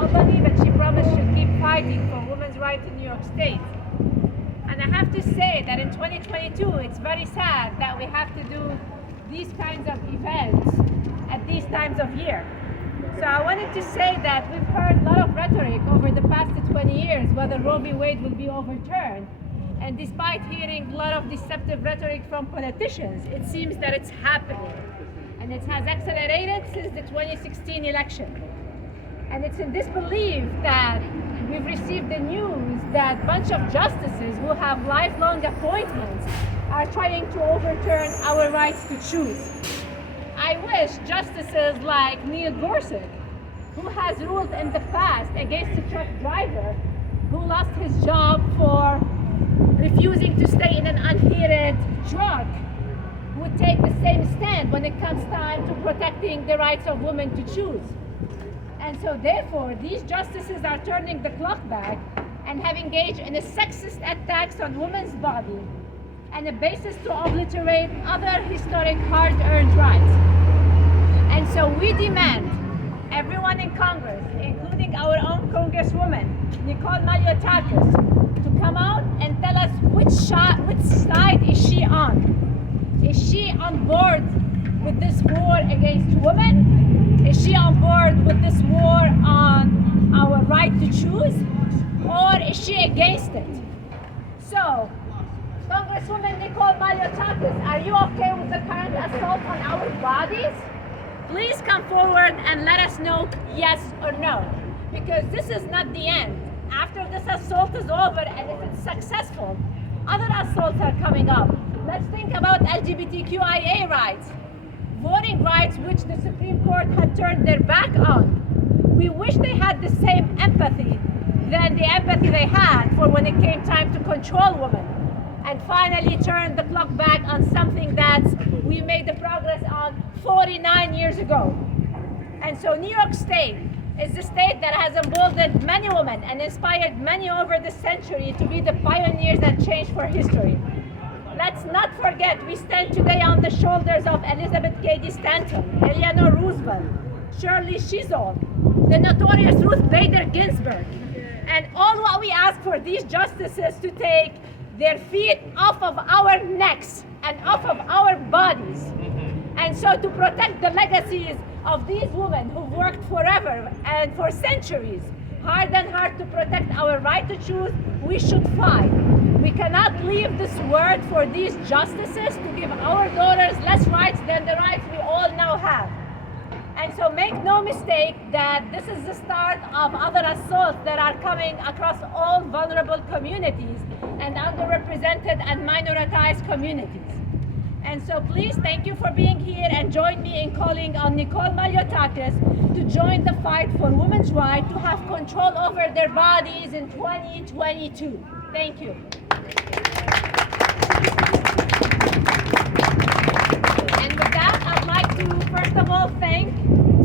Albany that she promised she'll keep fighting for women's rights in New York State. And I have to say that in 2022, it's very sad that we have to do these kinds of events at these times of year. So I wanted to say that we've heard a lot of rhetoric over the past 20 years whether Roe v. Wade will be overturned. And despite hearing a lot of deceptive rhetoric from politicians, it seems that it's happening. And it has accelerated since the 2016 election. And it's in this belief that we've received the news that a bunch of justices who have lifelong appointments are trying to overturn our rights to choose. I wish justices like Neil Gorsuch, who has ruled in the past against a truck driver who lost his job for refusing to stay in an unheated truck, would take the same stand when it comes time to protecting the rights of women to choose. And so therefore, these justices are turning the clock back and have engaged in a sexist attacks on women's body and a basis to obliterate other historic hard-earned rights. And so we demand everyone in Congress, including our own Congresswoman, Nicole Malliotakis, to come out and tell us which side is she on. Is she on board with this war against women? Is she on board with this war on our right to choose? Or is she against it? So, Congresswoman Nicole Malliotakis, are you okay with the current assault on our bodies? Please come forward and let us know yes or no, because this is not the end. After this assault is over and if it's successful, other assaults are coming up. Let's think about LGBTQIA rights, voting rights which the Supreme Court had turned their back on. We wish they had the same empathy than the empathy they had for when it came time to control women, and finally turn the clock back on something that we made the progress on 49 years ago. And so New York State is the state that has emboldened many women and inspired many over the century to be the pioneers that changed for history. Let's not forget we stand today on the shoulders of Elizabeth Cady Stanton, Eleanor Roosevelt, Shirley Chisholm, the notorious Ruth Bader Ginsburg, and all what we ask for these justices to take their feet off of our necks and off of our bodies. And so to protect the legacies of these women who've worked forever and for centuries, hard and hard to protect our right to choose, we should fight. We cannot leave this word for these justices to give our daughters less rights than the rights we all now have. And so make no mistake that this is the start of other assaults that are coming across all vulnerable communities and underrepresented and minoritized communities. And so please, thank you for being here and join me in calling on Nicole Malliotakis to join the fight for women's right to have control over their bodies in 2022. Thank you. And with that, I'd like to first of all thank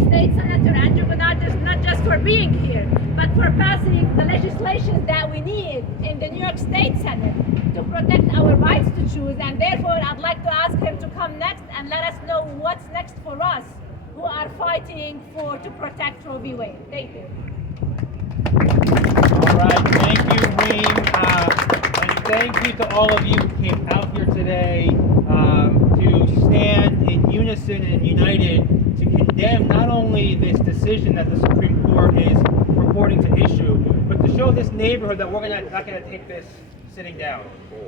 State Senator Andrew Bonatas not just for being here, but for passing the legislation that we need in the New York State Senate to protect our rights to choose. And therefore, I'd like to ask him to come next and let us know what's next for us who are fighting to protect Roe v. Wade. Thank you. All right, thank you, Reem. And thank you to all of you who came out here today to stand in unison and united to condemn not only this decision that the Supreme Court is purporting to issue, but to show this neighborhood that we're not going to take this sitting down.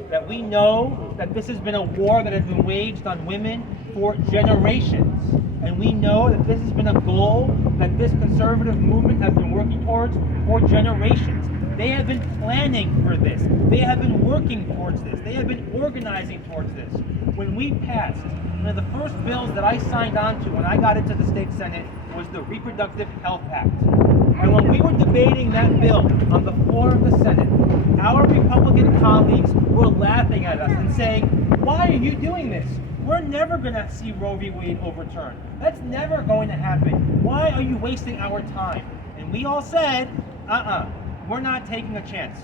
That we know that this has been a war that has been waged on women for generations. And we know that this has been a goal that this conservative movement has been working towards for generations. They have been planning for this. They have been working towards this. They have been organizing towards this. When we passed, one of the first bills that I signed on to when I got into the state Senate was the Reproductive Health Act. And when we were debating that bill on the floor of the Senate, our Republican colleagues were laughing at us and saying, "Why are you doing this? We're never going to see Roe v. Wade overturned. That's never going to happen. Why are you wasting our time?" And we all said, we're not taking a chance.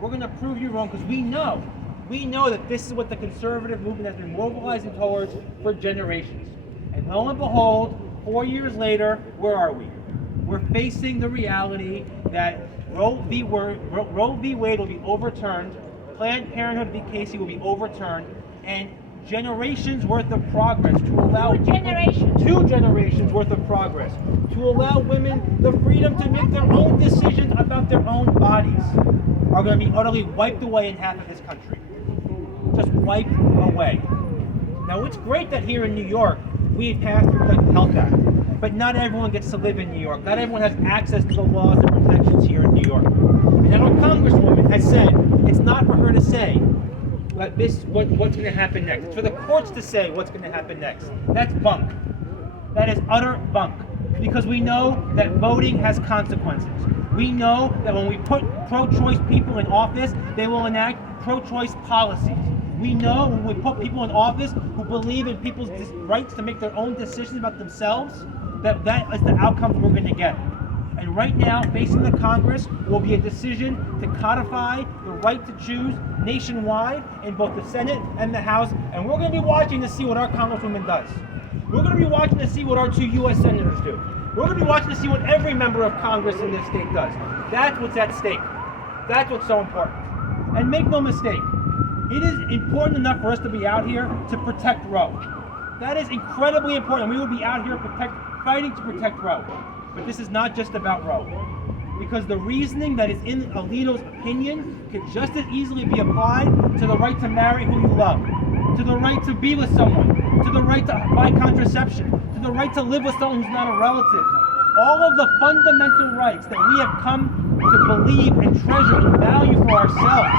We're going to prove you wrong because we know that this is what the conservative movement has been mobilizing towards for generations. And lo and behold, 4 years later, where are we? we're facing the reality that Roe v. Wade will be overturned, Planned Parenthood v. Casey will be overturned, and generations worth of progress to allow two generations worth of progress to allow women the freedom to make their own decisions about their own bodies are going to be utterly wiped away in half of this country. Just wiped away. Now, it's great that here in New York we passed the Protect Health Act, but not everyone gets to live in New York. Not everyone has access to the laws and protections here in New York. And our Congresswoman has said it's not for her to say what's going to happen next. It's for the courts to say what's going to happen next. That's bunk. That is utter bunk. Because we know that voting has consequences. We know that when we put pro-choice people in office, they will enact pro-choice policies. We know when we put people in office who believe in people's rights to make their own decisions about themselves, that is the outcomes we're going to get. And right now, facing the Congress will be a decision to codify the right to choose nationwide in both the Senate and the House. And we're going to be watching to see what our Congresswoman does. We're going to be watching to see what our 2 U.S. Senators do. We're going to be watching to see what every member of Congress in this state does. That's what's at stake. That's what's so important. And make no mistake, it is important enough for us to be out here to protect Roe. That is incredibly important. We will be out here fighting to protect Roe. But this is not just about Roe. Because the reasoning that is in Alito's opinion could just as easily be applied to the right to marry who you love, to the right to be with someone, to the right to buy contraception, to the right to live with someone who's not a relative. All of the fundamental rights that we have come to believe and treasure and value for ourselves,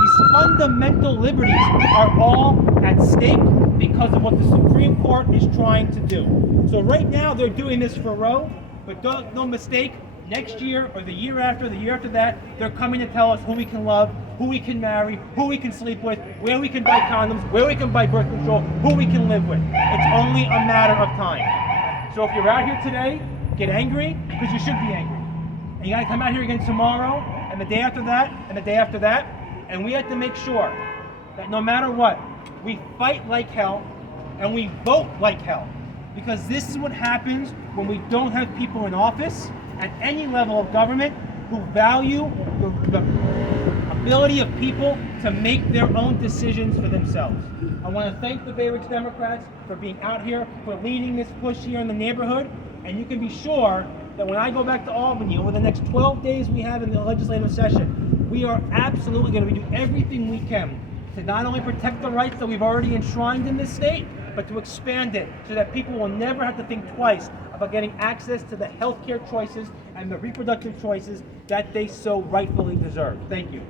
these fundamental liberties are all at stake because of what the Supreme Court is trying to do. So right now they're doing this for Roe, but no mistake, next year or the year after that, they're coming to tell us who we can love, who we can marry, who we can sleep with, where we can buy condoms, where we can buy birth control, who we can live with. It's only a matter of time. So if you're out here today, get angry, because you should be angry. And you gotta come out here again tomorrow, and the day after that, and the day after that, and we have to make sure that no matter what, we fight like hell, and we vote like hell. Because this is what happens when we don't have people in office at any level of government who value the ability of people to make their own decisions for themselves. I want to thank the Bay Ridge Democrats for being out here, for leading this push here in the neighborhood, and you can be sure that when I go back to Albany over the next 12 days we have in the legislative session, we are absolutely going to do everything we can to not only protect the rights that we've already enshrined in this state, but to expand it so that people will never have to think twice about getting access to the healthcare choices and the reproductive choices that they so rightfully deserve. Thank you.